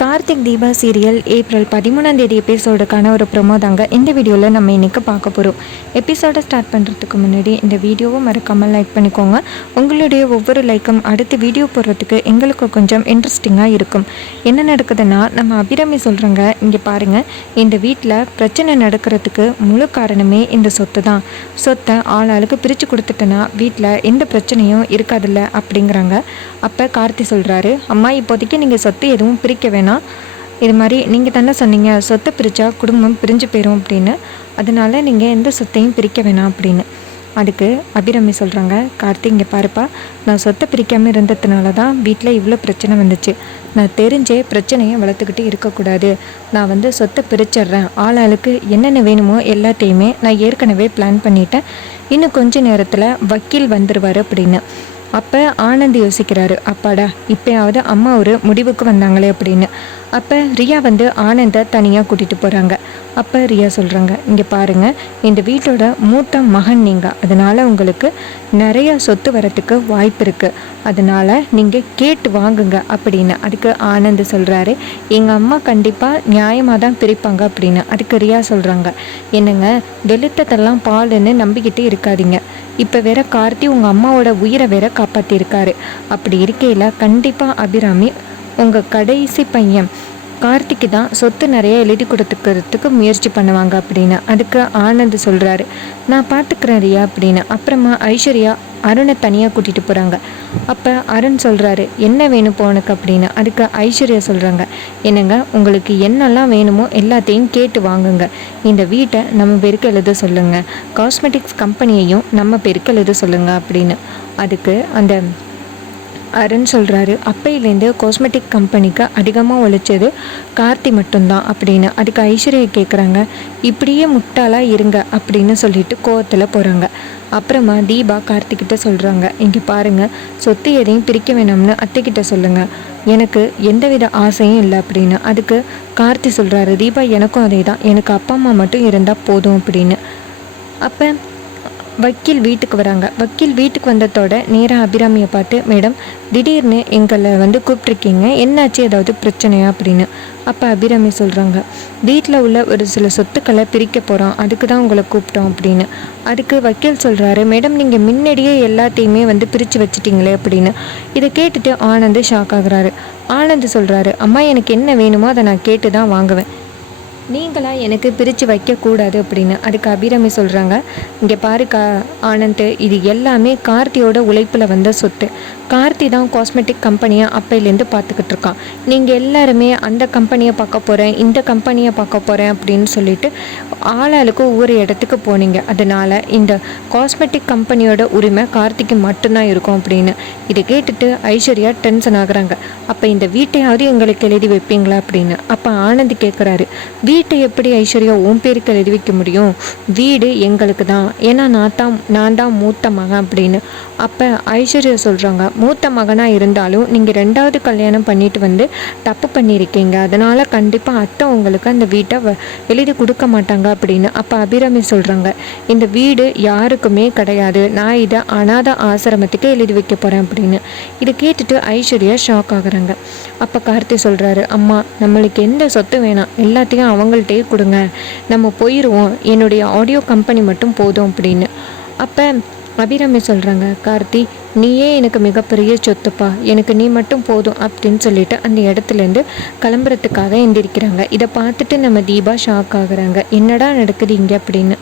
Karthik Deepa serial April பதிமூணாம் தேதி எபிசோடுக்கான ஒரு ப்ரொமோ தாங்க. இந்த வீடியோவில் நம்ம இன்றைக்கி பார்க்க போகிறோம் எபிசோடை ஸ்டார்ட் பண்ணுறதுக்கு முன்னாடி இந்த வீடியோவை மறக்காமல் லைக் பண்ணிக்கோங்க. உங்களுடைய ஒவ்வொரு லைக்கும் அடுத்து வீடியோ போடுறதுக்கு எங்களுக்கு கொஞ்சம் இன்ட்ரெஸ்டிங்காக இருக்கும். என்ன நடக்குதுன்னா நம்ம அபிராமி சொல்கிறாங்க இங்கே பாருங்கள் இந்த வீட்டில் பிரச்சனை நடக்கிறதுக்கு முழு காரணமே இந்த சொத்து தான். சொத்தை ஆள் ஆளுக்கு பிரித்து கொடுத்துட்டேன்னா வீட்டில் எந்த பிரச்சனையும் இருக்காதில்ல அப்படிங்கிறாங்க. அப்போ கார்த்தி சொல்கிறாரு அம்மா இப்போதைக்கு நீங்கள் சொத்து எதுவும் பிரிக்க வேணாம். இது மாதிரி நீங்கள் தானே சொன்னீங்க சொத்தை பிரித்தா குடும்பம் பிரிஞ்சு போயிடும் அப்படின்னு. அதனால நீங்கள் எந்த சொத்தையும் பிரிக்க வேணாம் அப்படின்னு. அதுக்கு அபிரமி சொல்கிறாங்க கார்த்திக் இங்கே பாருப்பா நான் சொத்தை பிரிக்காமல் இருந்ததுனால தான் வீட்டில் இவ்வளோ பிரச்சனை வந்துச்சு. நான் தெரிஞ்சே பிரச்சனையை வளர்த்துக்கிட்டு இருக்கக்கூடாது. நான் வந்து சொத்தை பிரிச்சிடுறேன். ஆள் ஆளுக்கு என்னென்ன வேணுமோ எல்லாத்தையுமே நான் ஏற்கனவே பிளான் பண்ணிட்டேன். இன்னும் கொஞ்ச நேரத்தில் வக்கீல் வந்துடுவார் அப்படின்னு. அப்போ ஆனந்த் யோசிக்கிறாரு அப்பாடா இப்போயாவது அம்மா ஒரு முடிவுக்கு வந்தாங்களே அப்படின்னு. அப்போ ரியா வந்து ஆனந்தை தனியாக கூட்டிகிட்டு போகிறாங்க அப்போ ரியா சொல்கிறாங்க இங்கே பாருங்கள் இந்த வீட்டோட மூத்த மகன் நீங்கள் அதனால் உங்களுக்கு நிறைய சொத்து வரத்துக்கு வாய்ப்பு இருக்குது அதனால் நீங்கள் கேட்டு வாங்குங்க அப்படின்னு. அதுக்கு ஆனந்த் சொல்கிறாரு எங்கள் அம்மா கண்டிப்பாக நியாயமாக தான் பிரிப்பாங்க அப்படின்னு. அதுக்கு ரியா சொல்கிறாங்க என்னங்க வெளுத்ததெல்லாம் பாலுன்னு நம்பிக்கிட்டு இருக்காதீங்க. இப்போ வேற கார்த்தி உங்கள் அம்மாவோட உயிரை வேற காப்பாற்றியிருக்காரு அப்படி இருக்கையில் கண்டிப்பாக அபிராமி உங்கள் கடைசி பையன் கார்த்திக்கு தான் சொத்து நிறைய எழுதி கொடுத்துக்கிறதுக்கு முயற்சி பண்ணுவாங்க அப்படின்னு. அதுக்கு ஆனந்த் சொல்கிறாரு நான் பார்த்துக்கிறேன் ரியா அப்படின்னு. அப்புறமா ஐஸ்வர்யா அருணை தனியாக கூட்டிகிட்டு போகிறாங்க அப்போ அருண் சொல்கிறாரு என்ன வேணும் இப்போ உனக்கு? அப்படின்னு. அதுக்கு ஐஸ்வர்யா சொல்கிறாங்க என்னங்க உங்களுக்கு என்னெல்லாம் வேணுமோ எல்லாத்தையும் கேட்டு வாங்குங்க. இந்த வீட்டை நம்ம பேருக்கு எழுத சொல்லுங்கள் காஸ்மெட்டிக்ஸ் கம்பெனியையும் நம்ம பேருக்கு எழுத சொல்லுங்கள் அப்படின்னு. அதுக்கு அந்த அருண் சொல்கிறாரு அப்பையிலேருந்து காஸ்மெட்டிக் கம்பெனிக்கு அதிகமாக உழைச்சது கார்த்தி மட்டும்தான் அப்படின்னு. அதுக்கு ஐஸ்வர்யா கேட்குறாங்க இப்படியே முட்டாளாக இருங்க அப்படின்னு சொல்லிட்டு கோவத்தில் போகிறாங்க அப்புறமா தீபா கார்த்திக்கிட்ட சொல்கிறாங்க இங்கே பாருங்கள் சொத்து எதையும் பிரிக்க வேணாம்னு அத்தைக்கிட்ட சொல்லுங்கள் எனக்கு எந்தவித ஆசையும் இல்லை அப்படின்னு. அதுக்கு கார்த்தி சொல்கிறாரு தீபா எனக்கும் அதே தான் எனக்கு அப்பா அம்மா மட்டும் இருந்தால் போதும் அப்படின்னு. அப்போ வக்கீல் வீட்டுக்கு வராங்க. வக்கீல் வீட்டுக்கு வந்ததோட நேராக அபிராமியை பார்த்து மேடம் திடீர்னு எங்களை வந்து கூப்பிட்ருக்கீங்க என்னாச்சு? ஏதாவது பிரச்சனையா? அப்படின்னு. அப்போ அபிராமி சொல்கிறாங்க வீட்டில் உள்ள ஒரு சில சொத்துக்களை பிரிக்க போகிறோம் அதுக்கு தான் உங்களை கூப்பிட்டோம். அப்படின்னு. அதுக்கு வக்கீல் சொல்கிறாரு மேடம் நீங்கள் முன்னாடியே எல்லாத்தையுமே வந்து பிரித்து வச்சுட்டிங்களே? அப்படின்னு. இதை கேட்டுட்டு ஆனந்த் ஷாக் ஆகுறாரு. ஆனந்த் சொல்கிறாரு அம்மா எனக்கு என்ன வேணுமோ அதை நான் கேட்டு தான் வாங்குவேன். நீங்களா எனக்கு பிரித்து வைக்கக்கூடாது அப்படின்னு அதுக்கு அபிராமி சொல்கிறாங்க இங்கே பாருக்கா ஆனந்த் இது எல்லாமே கார்த்தியோட உழைப்பில் வந்த சொத்து. கார்த்தி தான் காஸ்மெட்டிக் கம்பெனியை அப்பையிலேருந்து பார்த்துக்கிட்டு இருக்கான். நீங்கள் எல்லாருமே அந்த கம்பெனியை பார்க்க போகிறேன் இந்த கம்பெனியை பார்க்க போகிறேன் அப்படின்னு சொல்லிட்டு ஆளாளுக்கு ஒவ்வொரு இடத்துக்கு போனீங்க. அதனால் இந்த காஸ்மெட்டிக் கம்பெனியோட உரிமை கார்த்திக்கு மட்டும்தான் இருக்கும் அப்படின்னு. இதை கேட்டுட்டு ஐஸ்வர்யா டென்ஷன் ஆகுறாங்க. அப்போ இந்த வீட்டையாவது எங்களுக்கு எழுதி வைப்பீங்களா அப்படின்னு. அப்போ ஆனந்த் கேட்குறாரு வீட்டை எப்படி ஐஸ்வர்யா உன் பேருக்கு எழுதி வைக்க முடியும்? வீடு எங்களுக்கு தான் ஏன்னா நான் தான் நான் தான் மூத்த மகன் அப்படின்னு. அப்போ ஐஸ்வர்யா சொல்கிறாங்க மூத்த மகனாக இருந்தாலும் நீங்கள் ரெண்டாவது கல்யாணம் பண்ணிட்டு வந்து தப்பு பண்ணியிருக்கீங்க. அதனால் கண்டிப்பாக அத்தை உங்களுக்கு அந்த வீட்டை எழுதி கொடுக்க மாட்டாங்க அப்படின்னு அப்போ அபிராமி சொல்கிறாங்க இந்த வீடு யாருக்குமே கிடையாது. நான் இதை அனாத ஆசிரமத்துக்கு எழுதி வைக்க போகிறேன் அப்படின்னு. இதை கேட்டுட்டு ஐஸ்வர்யா ஷாக் ஆகுறாங்க. அப்போ கார்த்தி சொல்கிறாரு அம்மா நம்மளுக்கு எந்த சொத்து வேணாம். எல்லாத்தையும் அவங்கள்ட்டே கொடுங்க. நம்ம போயிடுவோம் என்னுடைய ஆடியோ கம்பெனி மட்டும் போதும் அப்படின்னு. அப்போ அபிராமி சொல்கிறாங்க கார்த்தி நீயே எனக்கு மிகப்பெரிய சொத்துப்பா. எனக்கு நீ மட்டும் போதும் அப்படின்னு சொல்லிட்டு அந்த இடத்துலேருந்து கிளம்புறதுக்காக எந்திரிக்கிறாங்க. இதை பார்த்துட்டு நம்ம தீபா ஷாக் ஆகுறாங்க. என்னடா நடக்குது இங்கே? அப்படின்னு.